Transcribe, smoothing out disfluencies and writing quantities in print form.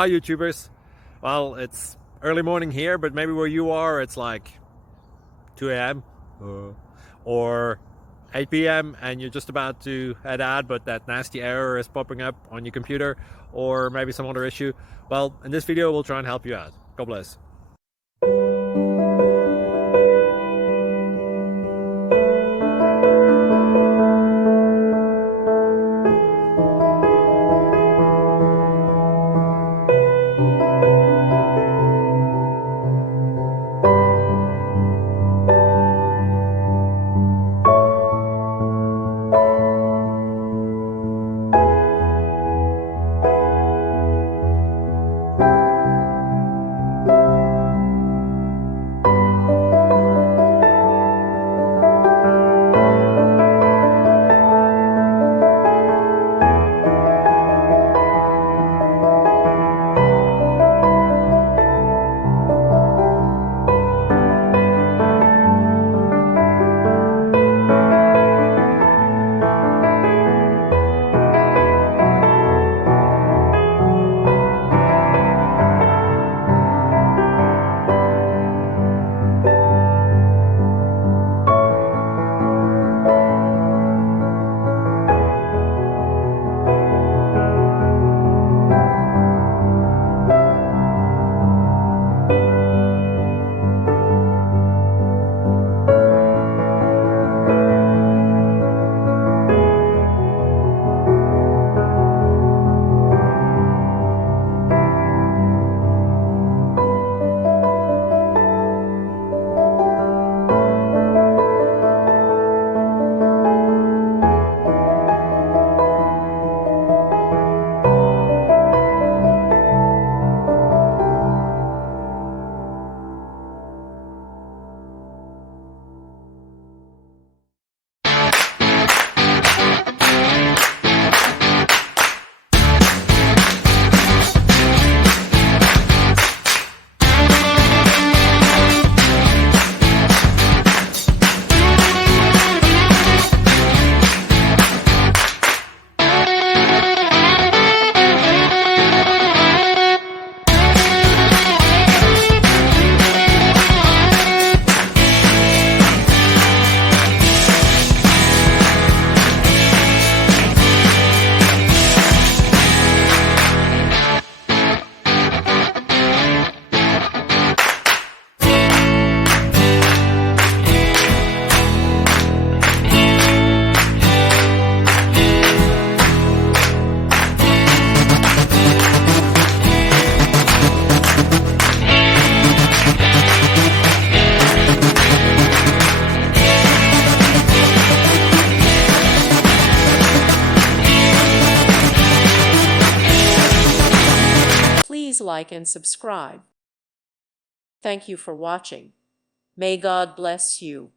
Hi YouTubers. Well, it's early morning here, but maybe where you are it's like 2 a.m. or 8 p.m. and you're just about to head out, but that nasty error is popping up on your computer, or maybe some other issue. Well, in this video we'll try and help you out. God bless. Please like and subscribe. Thank you for watching. May God bless you.